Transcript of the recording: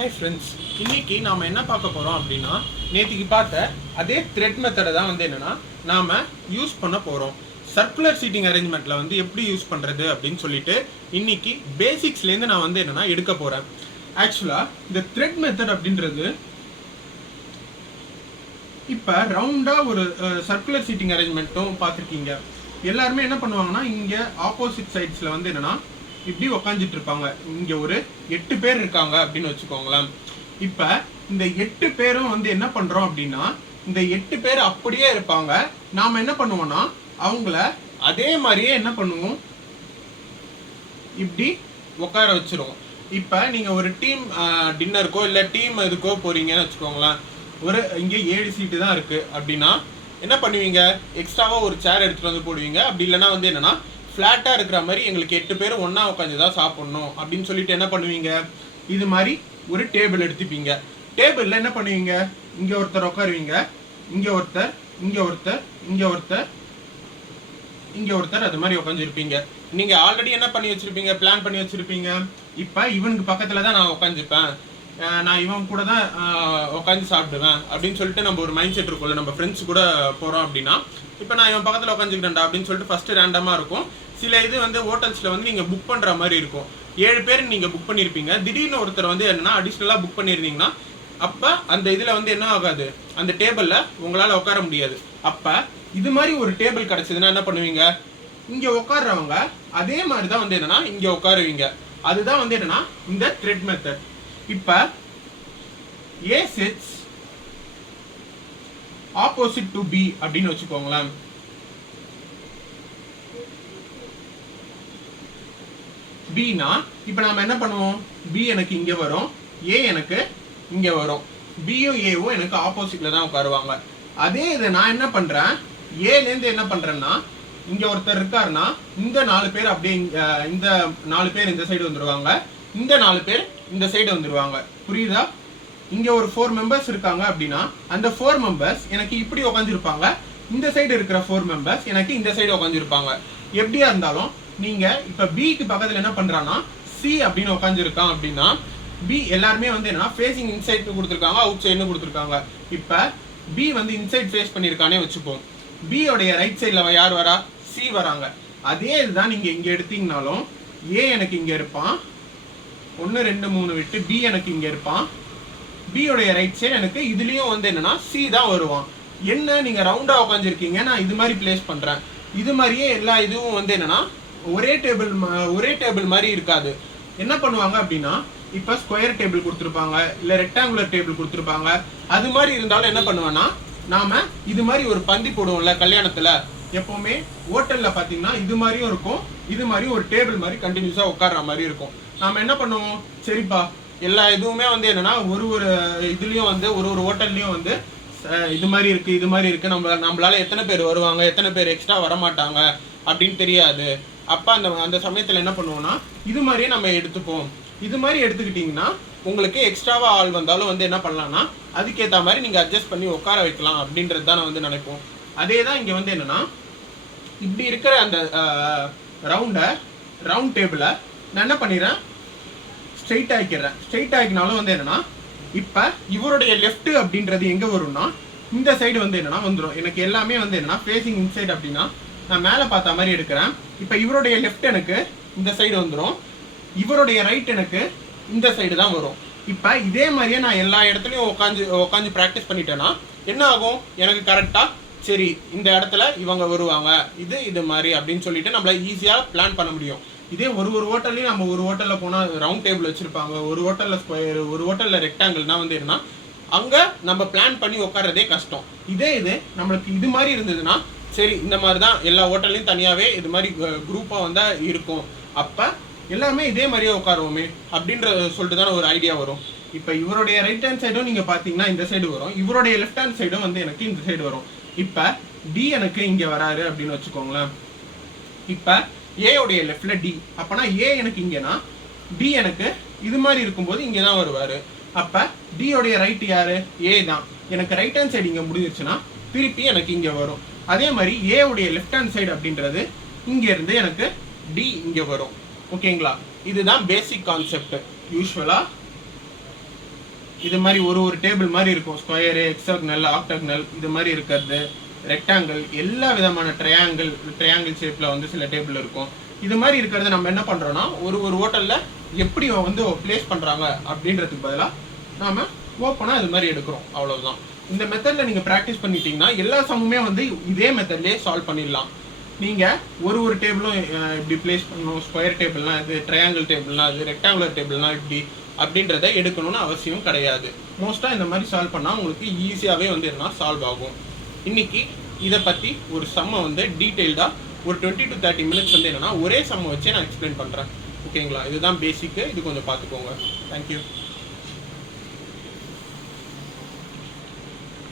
Hi friends, இன்னைக்கு நாம் என்ன பார்க்க போகிறோம் அப்படின்னா, நேற்றுக்கு பார்த்த அதே த்ரெட் மெத்தடை தான் என்னென்னா நாம் யூஸ் பண்ண போகிறோம். சர்க்குலர் சீட்டிங் அரேஞ்ச்மெண்ட்டில் எப்படி யூஸ் பண்ணுறது அப்படின்னு சொல்லிட்டு இன்னைக்கு பேசிக்ஸ்லேருந்து நான் என்னென்னா எடுக்க போகிறேன். ஆக்சுவலாக இந்த த்ரெட் மெத்தட் அப்படின்றது இப்போ ரவுண்டாக ஒரு சர்க்குலர் சீட்டிங் அரேஞ்ச்மெண்ட்டும் பார்த்துருக்கீங்க. எல்லாருமே என்ன பண்ணுவாங்கன்னா, இங்கே ஆப்போசிட் சைட்ஸில் என்னென்னா இப்படி உக்காந்துட்டு இருப்பாங்க. இங்க ஒரு 8 பேர் இருக்காங்க அப்படின்னு வச்சுக்கோங்களேன். இப்ப இந்த 8 பேரும் என்ன பண்றோம் அப்படின்னா, இந்த 8 பேர் அப்படியே இருப்பாங்க. நாம என்ன பண்ணுவோம்னா, அவங்கள அதே மாதிரியே என்ன பண்ணுவோம், இப்படி உட்கார வச்சிருவோம். இப்ப நீங்க ஒரு டீம் டின்னருக்கோ இல்ல டீம் இதுக்கோ போறீங்கன்னு வச்சுக்கோங்களேன். இங்க 7 சீட்டு தான் இருக்கு அப்படின்னா என்ன பண்ணுவீங்க, எக்ஸ்ட்ராவா ஒரு சேர் எடுத்துட்டு வந்து போடுவீங்க. அப்படி இல்லைன்னா என்னன்னா ஃப்ளாட்டாக இருக்கிற மாதிரி எங்களுக்கு 8 பேர் ஒன்றா உட்காந்து தான் சாப்பிட்ணும் அப்படின்னு சொல்லிட்டு என்ன பண்ணுவீங்க, இது மாதிரி ஒரு டேபிள் எடுத்துப்பீங்க. டேபிளில் என்ன பண்ணுவீங்க, இங்கே ஒருத்தர் உட்காருவீங்க, இங்கே ஒருத்தர், இங்கே ஒருத்தர், இங்கே ஒருத்தர், இங்கே ஒருத்தர், அது மாதிரி உட்காந்துருப்பீங்க. நீங்கள் ஆல்ரெடி என்ன பண்ணி வச்சுருப்பீங்க, பிளான் பண்ணி வச்சுருப்பீங்க. இப்போ இவனுக்கு பக்கத்தில் தான் நான் உட்காந்துப்பேன், நான் இவன் கூட தான் உட்காந்து சாப்பிடுவேன் அப்படின்னு சொல்லிட்டு நம்ம ஒரு மைண்ட் செட் இருக்கும்ல. நம்ம ஃப்ரெண்ட்ஸ் கூட போகிறோம் அப்படின்னா, இப்போ நான் இவன் பக்கத்தில் உட்காந்துக்கிட்டேன்டா அப்படின்னு சொல்லிட்டு ஃபஸ்ட்டு ரேண்டமாக இருக்கும். சில இது ஹோட்டல்ஸில் நீங்கள் புக் பண்ணுற மாதிரி இருக்கும். 7 பேர் நீங்கள் புக் பண்ணியிருப்பீங்க. திடீர்னு ஒருத்தர் என்னன்னா அடிஷ்னலாக புக் பண்ணியிருந்தீங்கன்னா, அப்போ அந்த இதில் என்ன ஆகாது, அந்த டேபிளில் உங்களால் உட்கார முடியாது. அப்போ இது மாதிரி ஒரு டேபிள் கிடச்சிதுன்னா என்ன பண்ணுவீங்க, இங்கே உட்கார்றவங்க அதே மாதிரி தான் என்னன்னா இங்கே உட்காருவீங்க. அதுதான் என்னன்னா இந்த த்ரெட் மெத்தட். இப்ப A sits opposite to B அப்படின்னு வச்சுக்கோங்களேன். B னா இப்ப நாம என்ன பண்ணுவோம், B எனக்கு இங்க வரும், A எனக்கு இங்க வரும். B யும் A வும் எனக்கு ஆப்போசிட்ல தான் உட்காருவாங்க. அதே இதை நான் என்ன பண்றேன், A ல இருந்து என்ன பண்றேன்னா, இங்க ஒருத்தர் இருக்காருன்னா இந்த 4 பேர் அப்படியே இந்த 4 பேர் இந்த சைடு வந்துருவாங்க, இந்த 4 பேர் இந்த சைடு வந்துருவாங்க. புரியுதா? இங்க ஒரு 4 மெம்பர்ஸ் இருக்காங்க அப்படின்னா அந்த 4 மெம்பர்ஸ் எனக்கு இப்படி உட்காந்துருப்பாங்க. இந்த சைடு இருக்கிற 4 மெம்பர்ஸ் எனக்கு இந்த சைடு உட்காந்துருப்பாங்க. எப்படியா இருந்தாலும் நீங்க இப்ப பிக்கு பக்கத்துல என்ன பண்றான்னா, சி அப்படின்னு உட்காந்துருக்கான் அப்படின்னா, பி எல்லாருமே என்னன்னா ஃபேசிங் இன்சைட் கொடுத்துருக்காங்க, அவுட் சைடுன்னு கொடுத்துருக்காங்க. இப்ப பி இன்சைட் ஃபேஸ் பண்ணிருக்கானே வச்சுப்போம். பி உடைய ரைட் சைட்ல யார் வரா, சி வராங்க. அதே இதுதான் நீங்க இங்க எடுத்தீங்கனாலும், ஏ எனக்கு இங்க இருப்பான், 1 2 3 விட்டு பி எனக்கு இங்க இருப்பான். பி உடைய ரைட் சைடு எனக்கு இதுலயும் என்னன்னா சி தான் வருவான். என்ன நீங்க ரவுண்டா உட்காந்துருக்கீங்க, நான் இது மாதிரி பிளேஸ் பண்றேன். இது மாதிரியே எல்லா இதுவும் என்னன்னா ஒரே டேபிள் மாதிரி இருக்காது. என்ன பண்ணுவாங்க அப்படின்னா, இப்ப ஸ்கொயர் டேபிள் கொடுத்துருப்பாங்க, இல்ல ரெக்டாங்குலர் டேபிள் கொடுத்துருப்பாங்க. அது மாதிரி இருந்தாலும் என்ன பண்ணுவேன்னா, நாம இது மாதிரி ஒரு பந்தி போடுவோம்ல கல்யாணத்துல. எப்பவுமே ஹோட்டல்ல பாத்தீங்கன்னா இது மாதிரியும் இருக்கும், இது மாதிரி ஒரு டேபிள் மாதிரி கண்டினியூஸா உட்கார்ற மாதிரி இருக்கும். நாம என்ன பண்ணுவோம், சரிப்பா எல்லா இதுவுமே என்னன்னா ஒரு இதுலயும் ஒரு ஹோட்டல்லையும் இது மாதிரி இருக்கு, இது மாதிரி இருக்கு, நம்மளால எத்தனை பேர் வருவாங்க, எத்தனை பேர் எக்ஸ்ட்ரா வரமாட்டாங்க அப்படின்னு தெரியாது. அப்ப அந்த சமயத்துல என்ன பண்ணுவோம்னா, இது மாதிரியே நம்ம எடுத்துப்போம். இது மாதிரி எடுத்துக்கிட்டீங்கன்னா உங்களுக்கு எக்ஸ்ட்ராவா ஆள் வந்தாலும் என்ன பண்ணலாம்னா, அதுக்கேற்ற மாதிரி நீங்க அட்ஜஸ்ட் பண்ணி உட்கார வைக்கலாம் அப்படின்றது தான் நான் நினைப்போம். அதே தான் இங்க என்னன்னா, இப்படி இருக்கிற அந்த ரவுண்ட் டேபிளை நான் என்ன பண்ணிடுறேன், ஸ்ட்ரெயிட் ஆக்கிடுறேன். ஸ்ட்ரெயிட் ஆக்கினாலும் என்னன்னா, இப்ப இவருடைய லெஃப்ட் அப்படின்றது எங்க வரும்னா, இந்த சைடு என்னன்னா வந்துடும். எனக்கு எல்லாமே என்னன்னா ஃபேசிங் இன்சைட் அப்படின்னா நான் மேலே பார்த்த மாதிரி எடுக்கிறேன். இப்ப இவருடைய லெஃப்ட் எனக்கு இந்த சைடு வந்துடும், இவருடைய ரைட் எனக்கு இந்த சைடு தான் வரும். இப்ப இதே மாதிரியே நான் எல்லா இடத்துலையும் உட்காந்து ப்ராக்டிஸ் பண்ணிட்டேன்னா என்ன ஆகும், எனக்கு கரெக்டா சரி இந்த இடத்துல இவங்க வருவாங்க, இது மாதிரி அப்படின்னு சொல்லிட்டு நம்மள ஈஸியா பிளான் பண்ண முடியும். இதே ஒரு ஹோட்டல்லையும் நம்ம ஒரு ஹோட்டல்ல போனா ரவுண்ட் டேபிள் வச்சிருப்பாங்க, ஒரு ஹோட்டல்ல ஸ்கொயர், ஒரு ஹோட்டல்ல ரெக்டாங்கிள்னா என்னன்னா அங்க நம்ம பிளான் பண்ணி உட்கார்றதே கஷ்டம். இதே இது நம்மளுக்கு இது மாதிரி இருந்ததுன்னா, சரி இந்த மாதிரி தான் எல்லா ஹோட்டல்லையும் தனியாவே இது மாதிரி குரூப்பா இருக்கும், அப்ப எல்லாமே இதே மாதிரியே உட்காருவோமே அப்படின்ற சொல்லிட்டு தானே ஒரு ஐடியா வரும். இப்ப இவருடைய ரைட் ஹேண்ட் சைடும் நீங்க பாத்தீங்கன்னா இந்த சைடு வரும், இவருடைய லெஃப்ட் ஹேண்ட் சைடும் எனக்கு இந்த சைடு வரும். இப்ப டி எனக்கு இங்க வராரு அப்படின்னு வச்சுக்கோங்களேன். இப்ப ஏ உடைய லெஃப்ட்ல டி, அப்பனா ஏ எனக்கு இங்கன்னா டி எனக்கு இது மாதிரி இருக்கும்போது இங்க தான் வருவாரு. அப்ப டி உடைய ரைட் யாரு, ஏ தான். எனக்கு ரைட் ஹேண்ட் சைடு இங்க முடிஞ்சிருச்சுன்னா திருப்பி எனக்கு இங்க வரும். அதே மாதிரி ஏ உடைய லெஃப்ட் ஹேண்ட் சைடு அப்படின்றது இங்க இருந்து எனக்கு டி இங்க வரும். ஓகேங்களா? இதுதான் பேசிக் கான்செப்ட். யூஸ்வலா இது மாதிரி ஒரு டேபிள் மாதிரி இருக்கும். ஸ்கொயரு, ஹெக்ஸாகனல், ஆக்டாகனல் இது மாதிரி இருக்கிறது, ரெக்டாங்கிள், எல்லா விதமான ட்ரையாங்கிள் ஷேப்பில் வந்து சில டேபிள் இருக்கும். இது மாதிரி இருக்கிறத நம்ம என்ன பண்ணுறோன்னா ஒரு ஹோட்டலில் எப்படி வந்து பிளேஸ் பண்ணுறாங்க அப்படின்றதுக்கு பதிலாக நாம் ஓப்பனாக இது மாதிரி எடுக்கிறோம். அவ்வளோதான். இந்த மெத்தடில் நீங்கள் ப்ராக்டிஸ் பண்ணிட்டீங்கன்னா எல்லா சம்முமே வந்து இதே மெத்தட்லேயே சால்வ் பண்ணிடலாம். நீங்கள் ஒரு டேபிளும் இப்படி பிளேஸ் பண்ணணும், ஸ்கொயர் டேபிள்னா இது, ட்ரையாங்கிள் டேபிள்னா இது, ரெக்டாங்குலர் டேபிள்னா இப்படி அப்படின்றத எடுக்கணும்னு அவசியம் கிடையாது. மோஸ்ட்டாக இந்த மாதிரி சால்வ் பண்ணால் உங்களுக்கு ஈஸியாகவே வந்து என்ன சால்வ் ஆகும். இன்னைக்கு இதை பற்றி ஒரு சம்மை வந்து டீட்டெயில்டாக ஒரு 20 to 30 minutes வந்து என்னென்னா ஒரே சம்மை வச்சே நான் எக்ஸ்பிளைன் பண்ணுறேன். ஓகேங்களா? இதுதான் பேசிக்கு. இது கொஞ்சம் பார்த்துக்கோங்க. தேங்க்யூ.